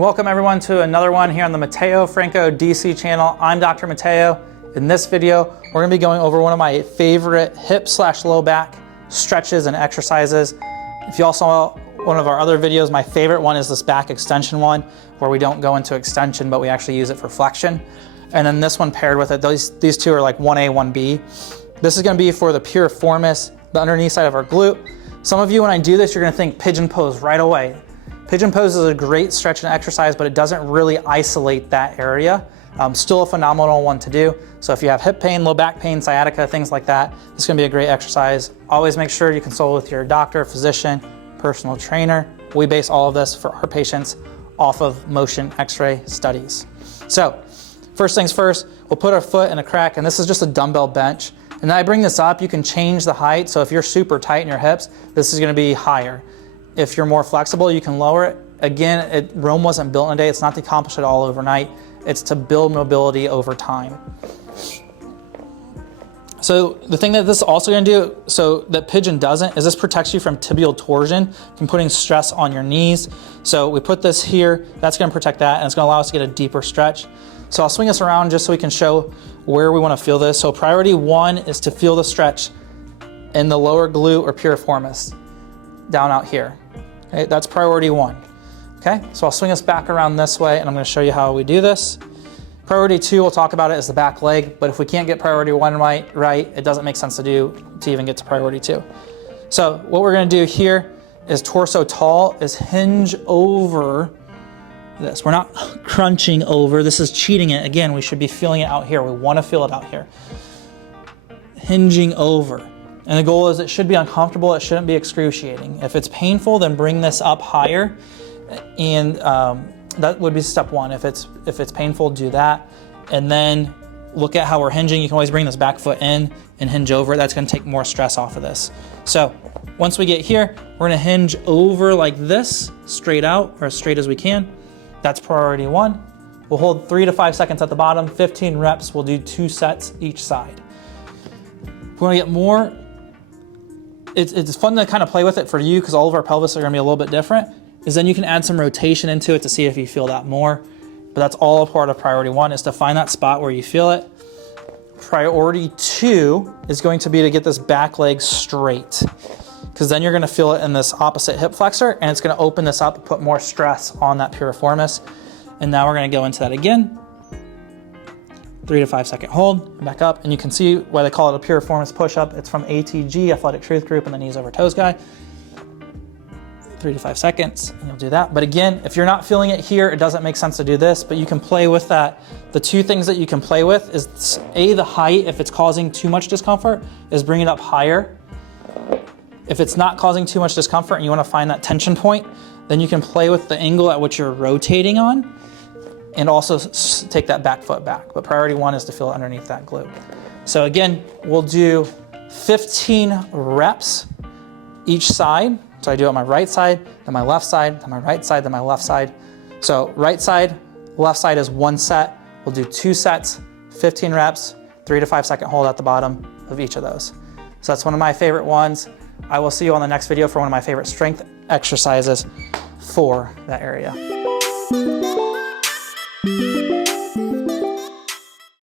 Welcome everyone to another one here on the Mateo Franco DC channel. I'm Dr. Mateo. In this video, we're gonna be going over one of my favorite hip/low back stretches and exercises. If you all saw one of our other videos, my favorite one is this back extension one, where we don't go into extension, but we actually use it for flexion. And then this one paired with it, these two are like 1A, 1B. This is gonna be for the piriformis, the underneath side of our glute. Some of you, when I do this, you're gonna think pigeon pose right away. Pigeon pose is a great stretch and exercise, but it doesn't really isolate that area. Still a phenomenal one to do. So if you have hip pain, low back pain, sciatica, things like that, it's gonna be a great exercise. Always make sure you consult with your doctor, physician, personal trainer. We base all of this for our patients off of motion x-ray studies. So first things first, we'll put our foot in a crack, and this is just a dumbbell bench. And I bring this up, you can change the height. So if you're super tight in your hips, this is gonna be higher. If you're more flexible, you can lower it. Again, Rome wasn't built in a day. It's not to accomplish it all overnight. It's to build mobility over time. So the thing that this is also gonna do, so that pigeon doesn't, is this protects you from tibial torsion, from putting stress on your knees. So we put this here, that's gonna protect that, and it's gonna allow us to get a deeper stretch. So I'll swing us around just so we can show where we wanna feel this. So priority one is to feel the stretch in the lower glute or piriformis, down out here. Okay, that's priority one. Okay, so I'll swing us back around this way, and I'm gonna show you how we do this. Priority two, we'll talk about it as the back leg, but if we can't get priority one right, it doesn't make sense to even get to priority two. So what we're gonna do here is torso tall, is hinge over this. We're not crunching over, this is cheating it. Again, we should be feeling it out here. We wanna feel it out here. Hinging over. And the goal is it should be uncomfortable, it shouldn't be excruciating. If it's painful, then bring this up higher, and that would be step one. If it's painful, do that. And then look at how we're hinging. You can always bring this back foot in and hinge over. That's gonna take more stress off of this. So once we get here, we're gonna hinge over like this, straight out, or as straight as we can. That's priority one. We'll hold 3 to 5 seconds at the bottom, 15 reps. We'll do 2 sets each side. If we wanna get more, it's fun to kind of play with it for you because all of our pelvis are gonna be a little bit different, is then you can add some rotation into it to see if you feel that more. But that's all a part of priority one, is to find that spot where you feel it. Priority two is going to be to get this back leg straight, because then you're gonna feel it in this opposite hip flexor, and it's gonna open this up and put more stress on that piriformis. And now we're gonna go into that again. 3 to 5 second hold, back up, and you can see why they call it a Piriformis Push Up. It's from ATG, Athletic Truth Group, and the knees over toes guy. 3 to 5 seconds, and you'll do that. But again, if you're not feeling it here, it doesn't make sense to do this, but you can play with that. The two things that you can play with is the height. If it's causing too much discomfort, is bring it up higher. If it's not causing too much discomfort and you wanna find that tension point, then you can play with the angle at which you're rotating on, and also take that back foot back. But priority one is to feel it underneath that glute. So again, we'll do 15 reps each side. So I do it on my right side, then my left side, then my right side, then my left side. So right side, left side is 1 set. We'll do 2 sets, 15 reps, 3 to 5 second hold at the bottom of each of those. So that's one of my favorite ones. I will see you on the next video for one of my favorite strength exercises for that area.